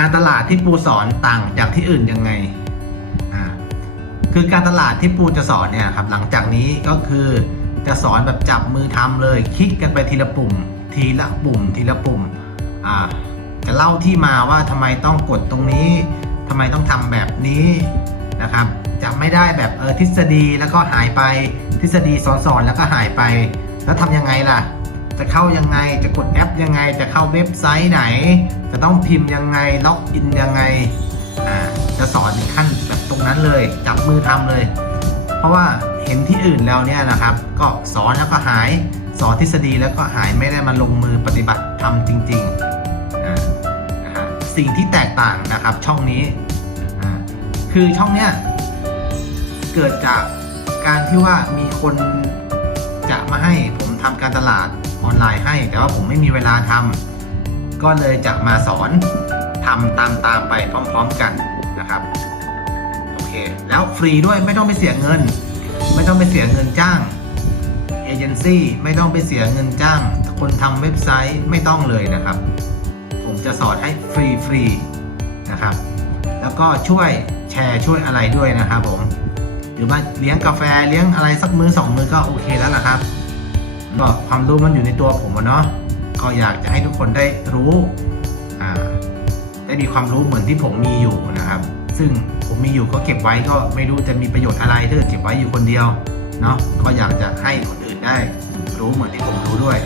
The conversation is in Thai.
การตลาดที่ปูสอนต่างจากที่อื่นยังไงอ่าคือการตลาดที่ปูจะสอนเนี่ยครับหลังจากนี้ก็คือจะสอนแบบจับมือทำเลย คลิกกันไปทีละปุ่ม ทีละปุ่ม ทีละปุ่มอ่าจะเล่าที่มาว่าทำไมต้องกดตรงนี้ทำไมต้องทำแบบนี้นะครับจะไม่ได้แบบเออทฤษฎีแล้วก็หายไปทฤษฎีสอนๆแล้วก็หายไป แล้วทำยังไงล่ะ จะเข้ายังไงจะกดแอปยังไง จะเข้าเว็บไซต์ไหน จะต้องพิมพ์ยังไงล็อกอินยังไงอ่าจะสอนถึงขั้นแบบตรงนั้นเลย จับมือทำเลย เพราะว่าเห็นที่อื่นแล้วเนี่ยนะครับ ก็สอนแล้วก็หายสอนทฤษฎีแล้วก็หายไม่ได้มาลงมือปฏิบัติทำจริงๆนะฮะสิ่งที่แตกต่างนะครับช่องนี้คือช่องเนี้ยเกิดจากการที่ว่ามีคนจะมาให้ผมทำการตลาด ไลน์ให้ แต่ว่าผมไม่มีเวลาทำก็เลยจะมาสอนทำตามตามๆไปพร้อม ๆกันนะครับโอเคแล้วฟรีด้วยไม่ต้องไปเสียเงิน ไม่ต้องไปเสียเงินจ้างเอเจนซี่ไม่ต้องไปเสียเงินจ้าง คนทำเว็บไซต์ไม่ต้องเลยนะครับ ผมจะสอนให้ฟรีฟรีๆนะครับ แล้วก็ช่วยแชร์ช่วยอะไรด้วยนะครับผมหรือว่าเลี้ยงกาแฟเลี้ยงอะไรสักมือสองมือก็โอเคแล้วล่ะครับ ก็ความรู้มันอยู่ในตัวผมเนาะก็อยากจะให้ทุกคนได้รู้ได้มีความรู้เหมือนที่ผมมีอยู่นะครับ ซึ่งผมมีอยู่ก็เก็บไว้ก็ไม่รู้จะมีประโยชน์อะไรถ้าเก็บไว้อยู่คนเดียวเนาะก็อยากจะให้คนอื่นได้รู้เหมือนที่ผมรู้ด้วย